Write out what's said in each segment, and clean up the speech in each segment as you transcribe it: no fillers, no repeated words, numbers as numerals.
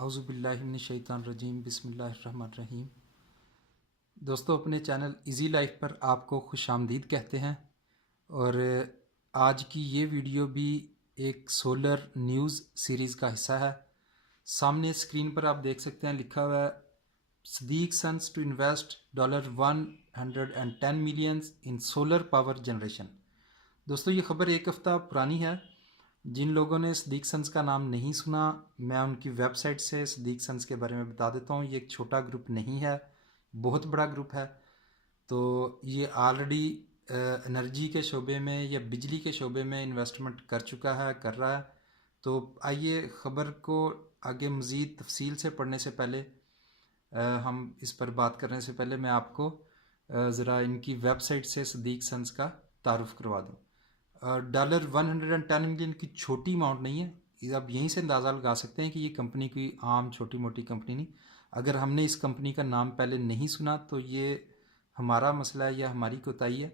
औज़ुबिल्लाहिमिनश्शैतानिर्रजीम बिस्मिल्लाहिर्रहमानिर्रहीम। दोस्तों, अपने चैनल इजी लाइफ पर आपको खुशामदीद कहते हैं। और आज की ये वीडियो भी एक सोलर न्यूज़ सीरीज़ का हिस्सा है। सामने स्क्रीन पर आप देख सकते हैं, लिखा हुआ है Sadiq sons to invest $110 million in solar power generation. दोस्तों, ये खबर एक हफ़्ता पुरानी है। जिन लोगों ने सदीक सन्स का नाम नहीं सुना, मैं उनकी वेबसाइट से सदीक सन्स के बारे में बता देता हूँ। ये एक छोटा ग्रुप नहीं है, बहुत बड़ा ग्रुप है। तो ये ऑलरेडी एनर्जी के शोबे में या बिजली के शोबे में इन्वेस्टमेंट कर चुका है, कर रहा है। तो आइए ख़बर को आगे मज़ीद तफसील से पढ़ने से पहले, हम इस पर बात करने से पहले मैं आपको ज़रा इनकी वेबसाइट से सदीक सन्स का तारुफ़ करवा दूँ। $110 मिलियन की छोटी अमाउंट नहीं है। आप यहीं से अंदाज़ा लगा सकते हैं कि ये कंपनी कोई आम छोटी मोटी कंपनी नहीं। अगर हमने इस कंपनी का नाम पहले नहीं सुना तो ये हमारा मसला है या हमारी कोताही है।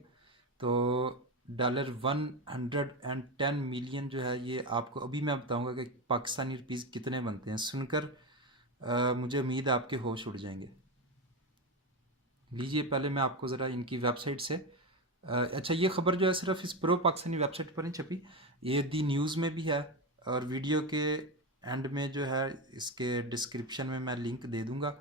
तो $110 मिलियन जो है, ये आपको अभी मैं बताऊंगा कि पाकिस्तानी रुपीज़ कितने बनते हैं। सुनकर मुझे उम्मीद है आपके होश उड़ जाएंगे। लीजिए, पहले मैं आपको ज़रा इनकी वेबसाइट से अच्छा, ये ख़बर जो है सिर्फ इस प्रो पाकिस्तानी वेबसाइट पर नहीं छपी, ये दी न्यूज़ में भी है। और वीडियो के एंड में जो है, इसके डिस्क्रिप्शन में मैं लिंक दे दूँगा।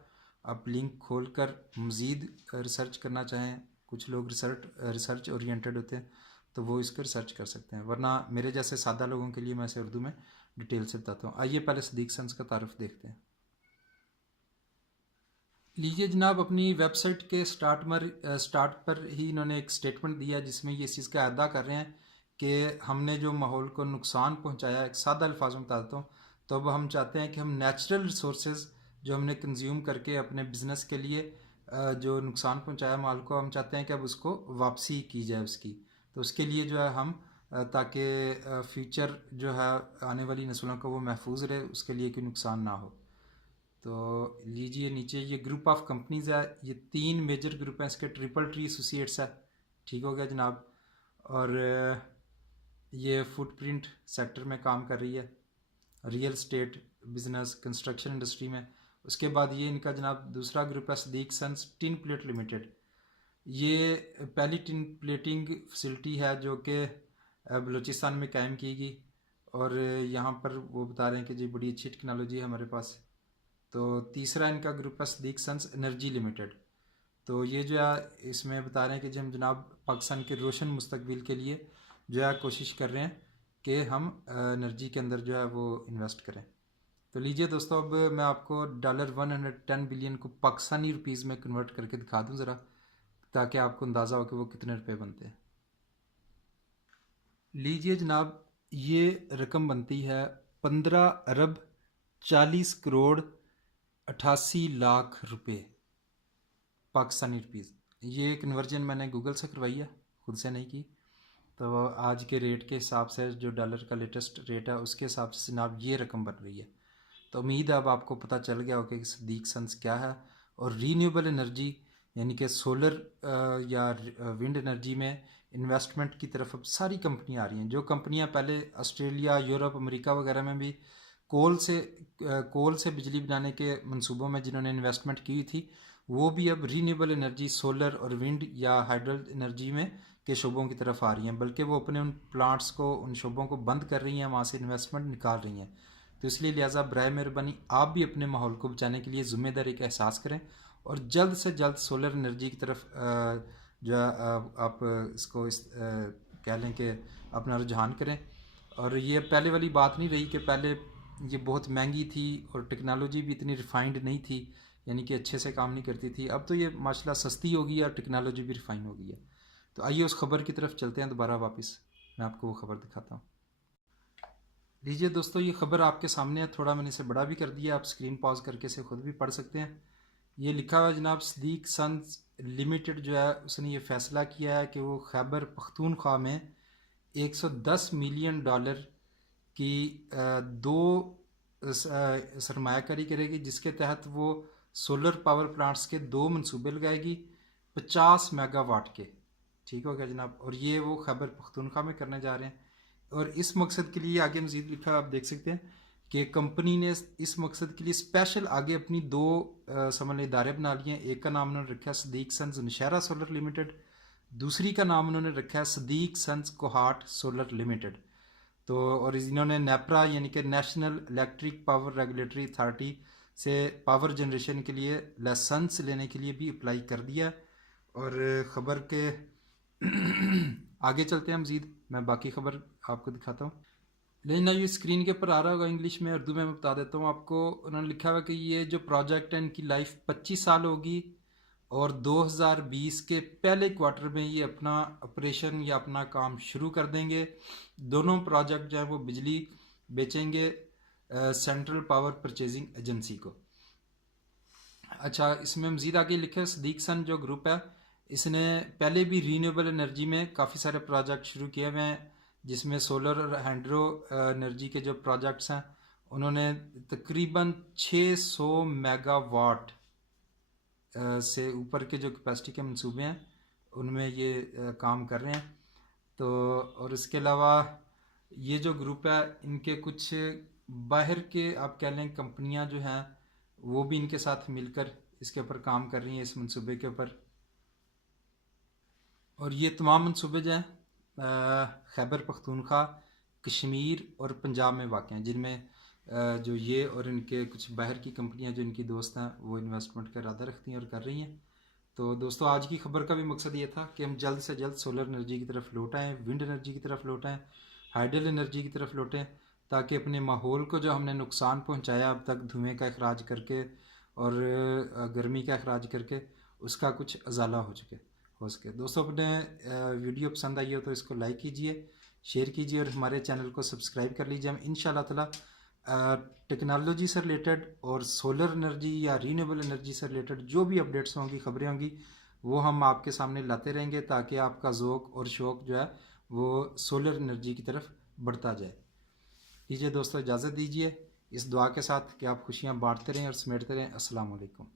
आप लिंक खोलकर मज़ीद रिसर्च करना चाहें, कुछ लोग रिसर्च ओरिएंटेड होते हैं तो वो इसको रिसर्च कर सकते हैं, वरना मेरे जैसे सादा लोगों के लिए मैं इसे उर्दू में डिटेल से बताता हूँ। आइए पहले सदीक सन्स का तारुफ देखते हैं। लीजिए जनाब, अपनी वेबसाइट के स्टार्ट पर ही इन्होंने एक स्टेटमेंट दिया जिसमें ये इस चीज़ का अदा कर रहे हैं कि हमने जो माहौल को नुकसान पहुंचाया, एक सादा अल्फाज में बता देता हूँ, तो अब हम चाहते हैं कि हम नेचुरल रिसोर्सेज जो हमने कंज्यूम करके अपने बिज़नेस के लिए जो नुकसान पहुंचाया माल को, हम चाहते हैं कि अब उसको वापसी की जाए उसकी। तो उसके लिए जो है हम ताकि फ्यूचर जो है आने वाली नस्लों को वो महफूज रहे, उसके लिए कोई नुकसान ना हो। तो लीजिए, नीचे ये ग्रुप ऑफ कंपनीज है, ये 3 मेजर ग्रुप हैं इसके। ट्रिपल ट्री एसोसिएट्स है, ठीक हो गया जनाब। और ये फुटप्रिंट सेक्टर में काम कर रही है, real estate business, construction industry में। उसके बाद ये इनका जनाब दूसरा ग्रुप है Sadiq sons tin plate limited. ये पहली टिन प्लेटिंग फैसिलिटी है जो कि बलूचिस्तान में कायम की गई। और यहाँ पर वो बता रहे हैं कि जी बड़ी अच्छी टेक्नोलॉजी है हमारे पास। तो तीसरा इनका ग्रुप है सदीक सन्स एनर्जी लिमिटेड। तो ये जो है इसमें बता रहे हैं कि जो हम जनाब पाकिस्तान के रोशन मुस्तकबिल के लिए जो है कोशिश कर रहे हैं कि हम एनर्जी के अंदर जो है वो इन्वेस्ट करें। तो लीजिए दोस्तों, अब मैं आपको $110 बिलियन को पाकिस्तानी रुपीज़ में कन्वर्ट करके दिखा दूं ज़रा, ताकि आपको अंदाज़ा हो कि वो कितने रुपए बनते हैं। लीजिए जनाब, ये रकम बनती है 15 अरब 40 करोड़ 88 लाख रुपए पाकिस्तानी रुपीज़। ये कन्वर्जन मैंने गूगल से करवाई है, खुद से नहीं की। तो आज के रेट के हिसाब से, जो डॉलर का लेटेस्ट रेट है उसके हिसाब से जनाब ये रकम बन रही है। तो उम्मीद है अब आपको पता चल गया होगा कि सदीक सन्स क्या है। और रीन्यूएबल एनर्जी यानी कि सोलर या विंड एनर्जी में इन्वेस्टमेंट की तरफ अब सारी कंपनियां आ रही हैं। जो कंपनियां पहले ऑस्ट्रेलिया, यूरोप, अमेरिका वगैरह में भी कोल से बिजली बनाने के मंसूबों में जिन्होंने इन्वेस्टमेंट की थी, वो भी अब रीन्यूएबल एनर्जी, सोलर और विंड या हाइड्रो एनर्जी में के शोबों की तरफ आ रही हैं। बल्कि वो अपने उन प्लांट्स को, उन शोबों को बंद कर रही हैं, वहाँ से इन्वेस्टमेंट निकाल रही हैं। तो इसलिए लिहाजा बराए मेहरबानी आप भी अपने माहौल को बचाने के लिए ज़िम्मेदारी का एहसास करें और जल्द से जल्द सोलर एनर्जी की तरफ जो आप इसको कह लें कि अपना रुझान करें। और ये पहले वाली बात नहीं रही कि पहले ये बहुत महंगी थी और टेक्नोलॉजी भी इतनी रिफाइंड नहीं थी, यानी कि अच्छे से काम नहीं करती थी। अब तो ये माशाल्लाह सस्ती हो गई है और टेक्नोलॉजी भी रिफाइन हो गई है। तो आइए उस खबर की तरफ चलते हैं दोबारा वापस, मैं आपको वो खबर दिखाता हूँ। लीजिए दोस्तों, ये खबर आपके सामने है, थोड़ा मैंने इसे बड़ा भी कर दिया, आप स्क्रीन पॉज करके इसे खुद भी पढ़ सकते हैं। ये लिखा हुआ है जनाब, सदीक सन्स लिमिटेड जो है उसने ये फैसला किया है कि वो खैबर पख्तूनख्वा में $110 मिलियन की दो सरमायाकारी करेगी, जिसके तहत वो सोलर पावर प्लांट्स के 2 मंसूबे लगाएगी 50 मेगावाट के, ठीक हो गया जनाब। और ये वो खैबर पख्तूनख्वा में करने जा रहे हैं। और इस मकसद के लिए आगे मज़ीद लिखा है, आप देख सकते हैं कि कंपनी ने इस मकसद के लिए स्पेशल आगे अपनी दो समझ लें इदारे बना लिए हैं। एक का नाम उन्होंने रखा है Sadiq sons Nowshera solar limited, दूसरी का नाम उन्होंने रखा है Sadiq sons Kohat solar limited. तो और इन्होंने नेपरा यानी कि national electric power regulatory authority से पावर जनरेशन के लिए लाइसेंस लेने के लिए भी अप्लाई कर दिया। और ख़बर के आगे चलते हैं मज़ीद, मैं बाकी ख़बर आपको दिखाता हूँ। लेकिन ये स्क्रीन के ऊपर आ रहा होगा इंग्लिश में, उर्दू में मैं बता देता हूँ आपको। उन्होंने लिखा हुआ कि ये जो प्रोजेक्ट है इनकी लाइफ 25 साल होगी और 2020 के पहले क्वार्टर में ये अपना ऑपरेशन या अपना काम शुरू कर देंगे। दोनों प्रोजेक्ट जो है वो बिजली बेचेंगे सेंट्रल पावर परचेजिंग एजेंसी को। अच्छा, इसमें मज़ीद आगे लिखा है सदीक सन जो ग्रुप है इसने पहले भी रीन्यूएबल एनर्जी में काफ़ी सारे प्रोजेक्ट शुरू किए हुए हैं, जिसमें सोलर और हाइड्रो एनर्जी के जो प्रोजेक्ट्स हैं उन्होंने तकरीबन 600 मेगावाट से ऊपर के जो कैपेसिटी के मंसूबे हैं उनमें ये काम कर रहे हैं। तो और इसके अलावा ये जो ग्रुप है इनके कुछ बाहर के आप कह लें कंपनियां जो हैं वो भी इनके साथ मिलकर इसके ऊपर काम कर रही हैं, इस मंसूबे के ऊपर। और ये तमाम मंसूबे जो हैं खैबर पख्तूनख्वा, कश्मीर और पंजाब में वाक़ हैं, जिनमें जो ये और इनके कुछ बाहर की कंपनियां जो इनकी दोस्त हैं वो इन्वेस्टमेंट का इरादा रखती हैं और कर रही हैं। तो दोस्तों, आज की खबर का भी मकसद ये था कि हम जल्द से जल्द सोलर एनर्जी की तरफ लौट आएँ, विंड एनर्जी की तरफ लौट आएँ, हाइडल एनर्जी की तरफ लौटें, ताकि अपने माहौल को जो हमने नुकसान पहुंचाया अब तक धुएं का अखराज करके और गर्मी का अखराज करके उसका कुछ अजाला हो सके। दोस्तों, अपने वीडियो पसंद आई हो तो इसको लाइक कीजिए, शेयर कीजिए और हमारे चैनल को सब्सक्राइब कर लीजिए। हम इंशाल्लाह ताला टेक्नोलॉजी से रिलेटेड और सोलर एनर्जी या रीन्यूएबल एनर्जी से रिलेटेड जो भी अपडेट्स होंगी, खबरें होंगी, वो हम आपके सामने लाते रहेंगे ताकि आपका ज़ौक़ और शौक़ जो है वो सोलर एनर्जी की तरफ बढ़ता जाए। लीजिए दोस्तों, इजाज़त दीजिए इस दुआ के साथ कि आप खुशियाँ बांटते रहें और समेटते रहें। अस्सलाम वालेकुम।